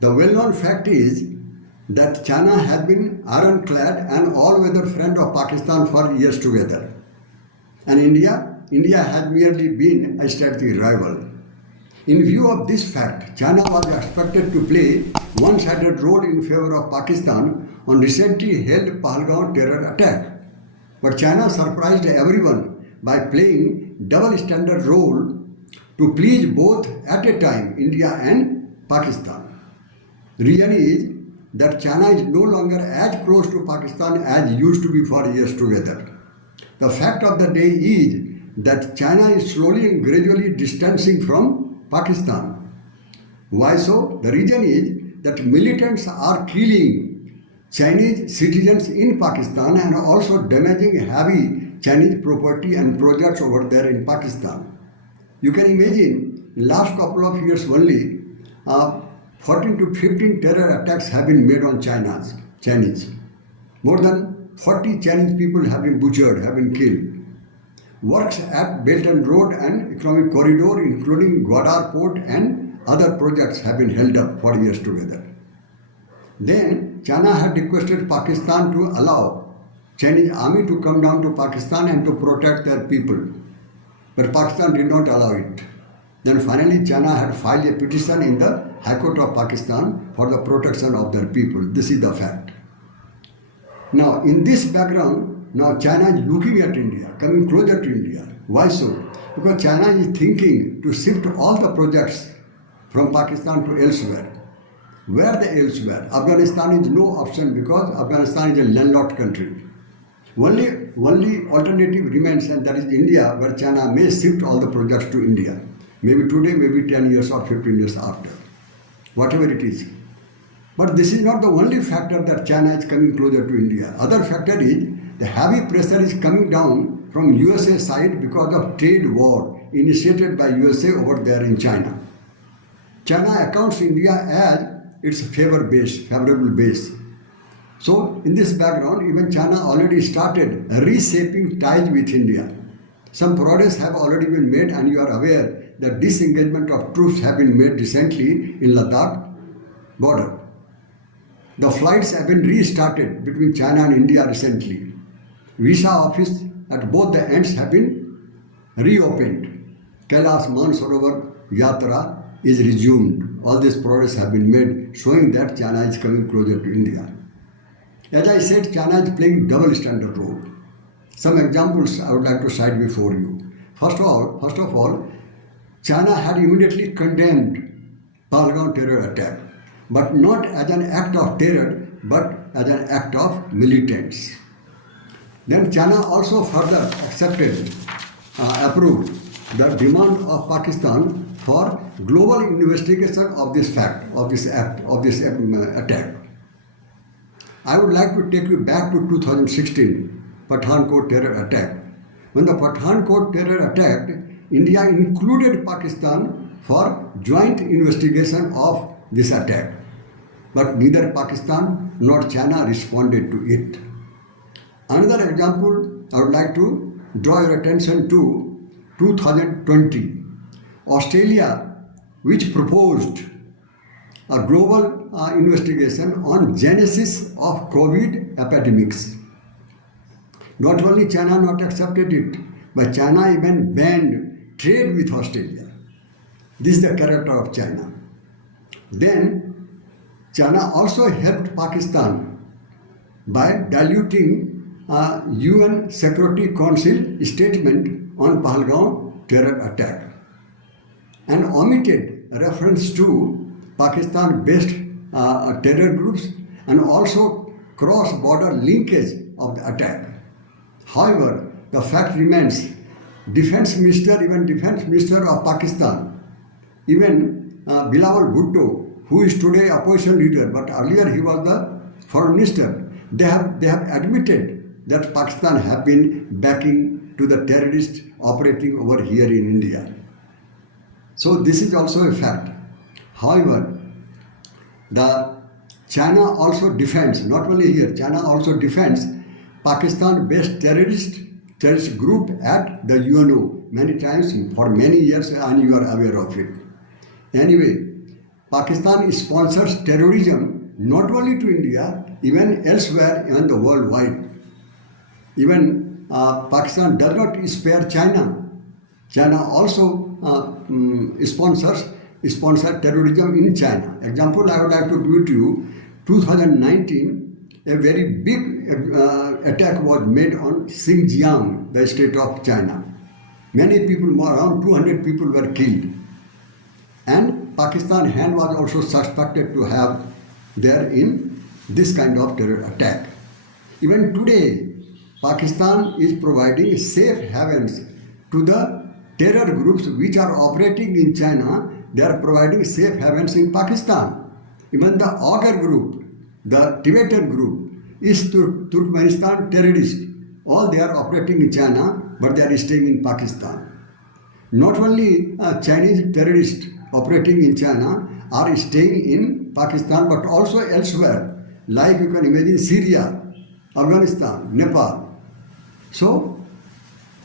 The well-known fact is that China has been ironclad and all-weather friend of Pakistan for years together. And India has merely been a strategic rival. In view of this fact, China was expected to play one-sided role in favor of Pakistan on recently held Pahalgam terror attack. But China surprised everyone by playing double-standard role to please both at a time, India and Pakistan. Reason is that China is no longer as close to Pakistan as used to be for years together. The fact of the day is that China is slowly and gradually distancing from Pakistan. Why so? The reason is that militants are killing Chinese citizens in Pakistan and also damaging heavy Chinese property and projects over there in Pakistan. You can imagine, in last couple of years only, 14 to 15 terror attacks have been made on Chinese. More than 40 Chinese people have been butchered, have been killed. Works at Belt and Road and Economic Corridor, including Gwadar Port and other projects, have been held up for years together. Then China had requested Pakistan to allow Chinese army to come down to Pakistan and to protect their people. But Pakistan did not allow it. Then finally China had filed a petition in the High Court of Pakistan for the protection of their people. This is the fact. Now in this background, now China is looking at India, coming closer to India. Why so? Because China is thinking to shift all the projects from Pakistan to elsewhere. Where the elsewhere? Afghanistan is no option because Afghanistan is a landlocked country. Only alternative remains, and that is India, where China may shift all the projects to India. Maybe today, maybe 10 years or 15 years after. Whatever it is. But this is not the only factor that China is coming closer to India. Other factor is the heavy pressure is coming down from USA side because of trade war initiated by USA over there in China. China accounts India as its favorable base. So in this background, even China already started reshaping ties with India. Some progress have already been made, and you are aware that disengagement of troops have been made recently in Ladakh border. The flights have been restarted between China and India recently. Visa office at both the ends have been reopened. Kailash Mansarovar Yatra is resumed. All this progress have been made, showing that China is coming closer to India. As I said, China is playing double standard role. Some examples I would like to cite before you. First of all, China had immediately condemned Pahalgam terror attack, but not as an act of terror, but as an act of militants. Then China also further approved the demand of Pakistan for global investigation of this fact, of this attack. I would like to take you back to 2016 Pathankot terror attack. When the Pathankot terror attacked, India included Pakistan for joint investigation of this attack. But neither Pakistan nor China responded to it. Another example I would like to draw your attention to 2020. Australia, which proposed a global investigation on genesis of COVID epidemics. Not only China not accepted it, but China even banned trade with Australia. This is the character of China. Then China also helped Pakistan by diluting UN Security Council statement on Pahalgam terror attack and omitted reference to Pakistan-based terror groups and also cross-border linkage of the attack. However, the fact remains, Defense Minister of Pakistan, even Bilawal Bhutto, who is today opposition leader, but earlier he was the foreign minister, they have admitted that Pakistan have been backing to the terrorists operating over here in India. So this is also a fact. However, the China also defends, not only here, China also defends Pakistan-based terrorist group at the UNO many times for many years, and you are aware of it. Anyway, Pakistan sponsors terrorism not only to India, even elsewhere in the worldwide. Even Pakistan does not spare China. China also sponsor terrorism in China. Example I would like to give to you, 2019, a very big attack was made on Xinjiang, the state of China. Many people, more around 200 people were killed. And Pakistan hand was also suspected to have there in this kind of terror attack. Even today, Pakistan is providing safe havens to the terror groups which are operating in China. They are providing safe havens in Pakistan. Even the Augur group, the Tibetan group, is Turkmenistan terrorist. All they are operating in China, but they are staying in Pakistan. Not only Chinese terrorists operating in China are staying in Pakistan, but also elsewhere, like you can imagine Syria, Afghanistan, Nepal. So,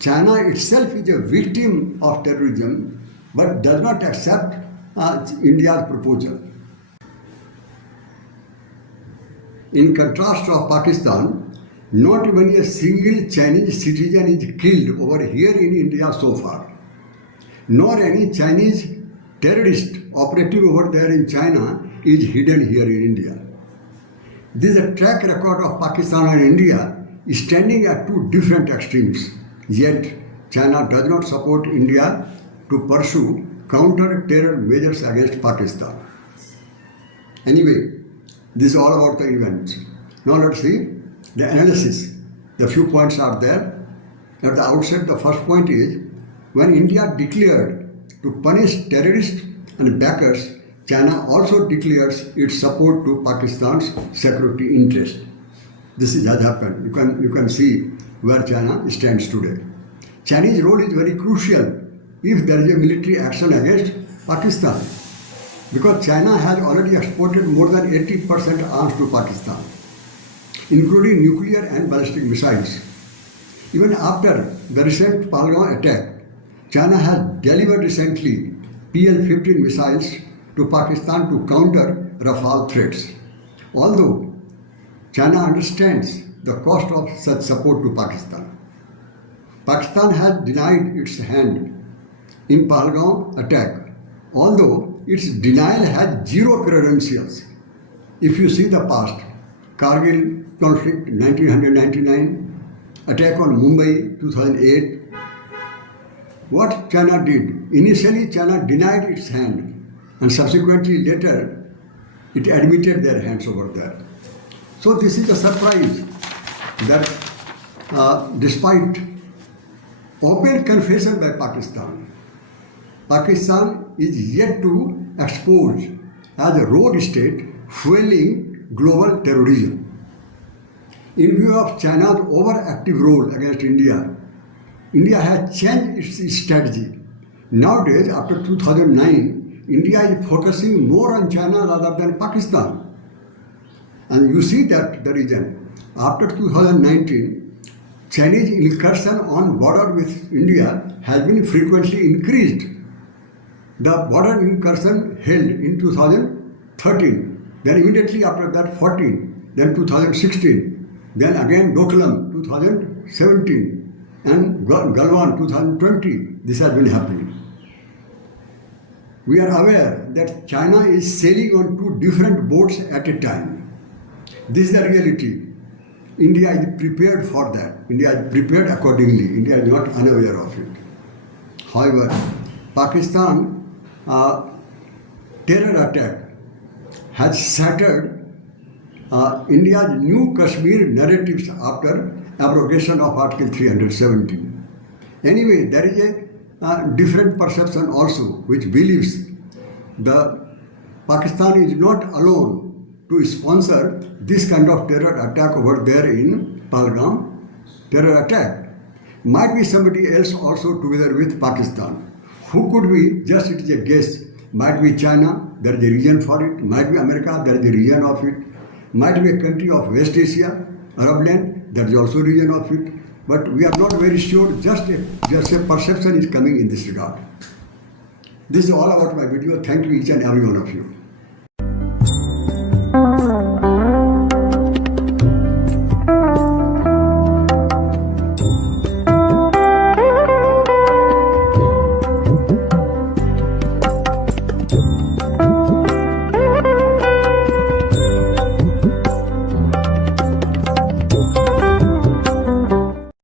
China itself is a victim of terrorism, but does not accept India's proposal. In contrast of Pakistan, not even a single Chinese citizen is killed over here in India so far, nor any Chinese terrorist operating over there in China is hidden here in India. This is a track record of Pakistan and India standing at two different extremes. Yet, China does not support India to pursue counter-terror measures against Pakistan. Anyway, this is all about the events. Now let's see the analysis. The few points are there. At the outset, the first point is, when India declared to punish terrorists and backers, China also declares its support to Pakistan's security interest. This has happened. You can see where China stands today. Chinese role is very crucial if there is a military action against Pakistan, because China has already exported more than 80% arms to Pakistan, including nuclear and ballistic missiles. Even after the recent Pahalgam attack, China has delivered recently PL-15 missiles to Pakistan to counter Rafale threats. Although China understands the cost of such support to Pakistan, Pakistan has denied its hand in Pahalgam attack, although its denial has zero credentials. If you see the past, Kargil conflict 1999, attack on Mumbai 2008, what China did, initially China denied its hand and subsequently later it admitted their hands over there. So this is a surprise that despite open confession by Pakistan, Pakistan is yet to expose as a road state fueling global terrorism. In view of China's overactive role against India, India has changed its strategy. Nowadays, after 2009, India is focusing more on China rather than Pakistan. And you see that the reason. After 2019, Chinese incursion on border with India has been frequently increased. The border incursion held in 2013, then immediately after that 14, then 2016, then again Doklam 2017, and Galwan 2020. This has been happening. We are aware that China is sailing on two different boats at a time. This is the reality. India is prepared for that. India is prepared accordingly. India is not unaware of it. However, Pakistan terror attack has shattered India's new Kashmir narratives after abrogation of Article 317. Anyway, there is a different perception also which believes the Pakistan is not alone to sponsor this kind of terror attack over there in Pahalgam terror attack. Might be somebody else also together with Pakistan. Who could be? Just it is a guess. Might be China, there is a reason for it. Might be America, there is a reason of it. Might be a country of West Asia, Arab land, there is also a reason of it. But we are not very sure, just a perception is coming in this regard. This is all about my video. Thank you each and every one of you.